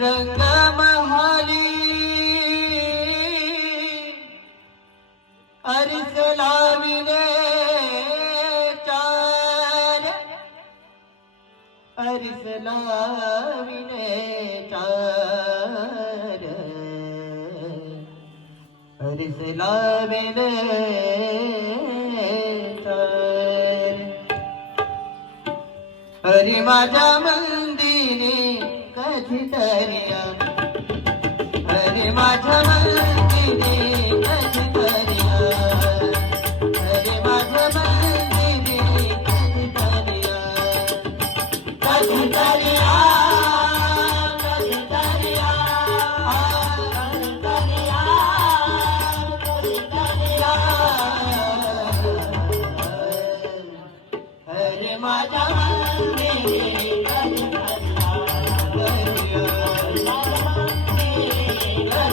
രംഗമഹാലി അരിസലാമിനെ ചാര. അരിസലാമിനെ ചാര. അരിസലാമിനെ ചാര. ഹരി भितरिया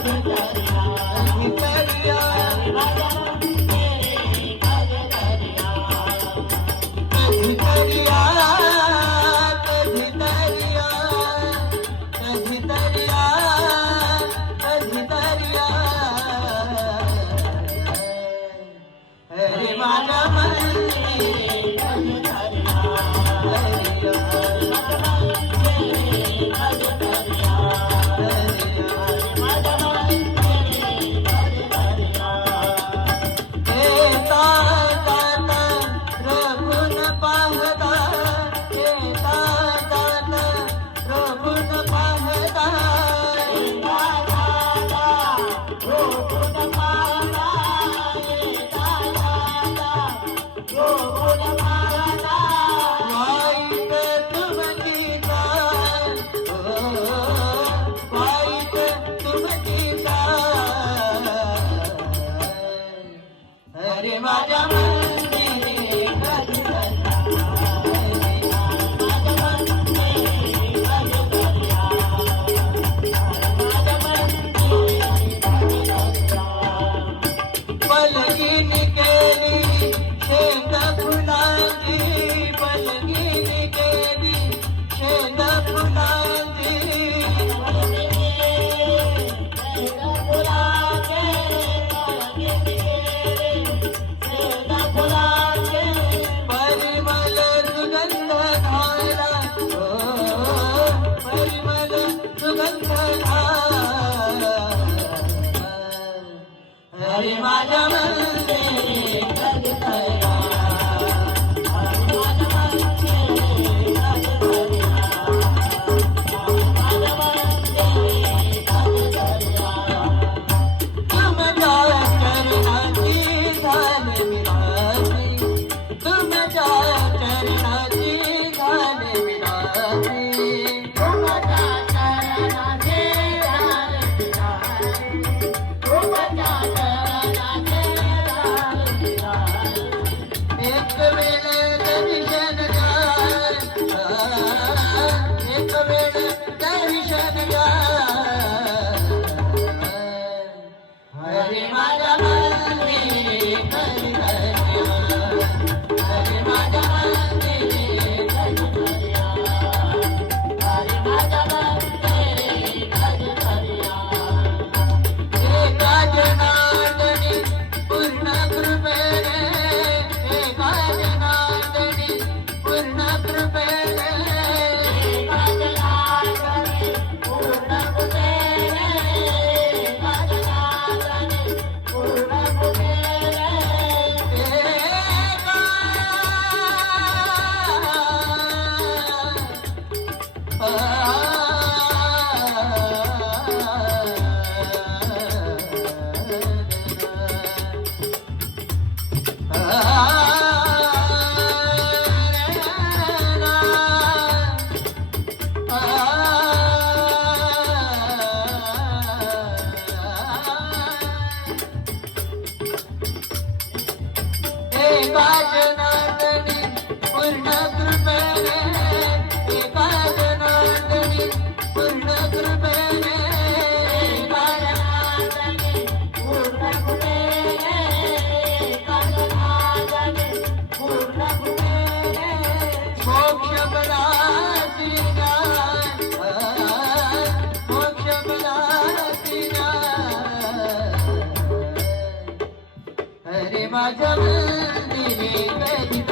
Imperial, you. don't Benim acamın dili benim.